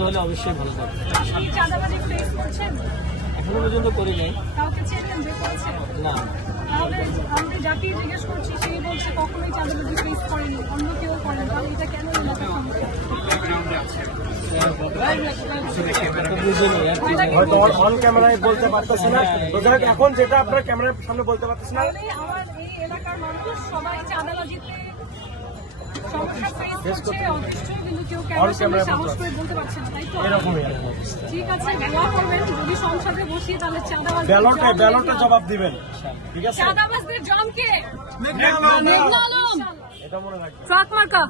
বন্ধ হলে অবশ্যই ভালো থাকবে। আপনি চাঁদাবাজি ফেস করছেন? এখনো পর্যন্ত করি নাই। কাউকে চেনেন যে করেছে? না, তাহলে আমি যাকে জিজ্ঞেস করছি সেই বলছে কখনোই চাঁদাবাজি ফেস করেনি, অন্য কেউ করেন, তাহলে এটা কেন এলাকার সমস্যা? হয়তো অন ক্যামেরায় বলতে পারতেছি না, তো যাই হোক, এখন যেটা আপনার ক্যামেরার সামনে বলতে পারতেছি না। তাহলে আমার এই এলাকার মানুষ সবাই চাঁদাবাজিতে সমস্যা ফেস করছে, অদৃষ্ট, কিন্তু কেউ ক্যামেরার সামনে সাহস করে বলতে পারছে না, তাই তো? এরকমই ঠিক আছে, দোয়া করবেন যদি সংসদে বসি তাহলে চাঁদাবাজ ব্যালটে জবাব দিবেন, ঠিক আছে? চাঁদাবাজদের জমকে এটা মনে রাখবেন। ট্রাক মার্কা।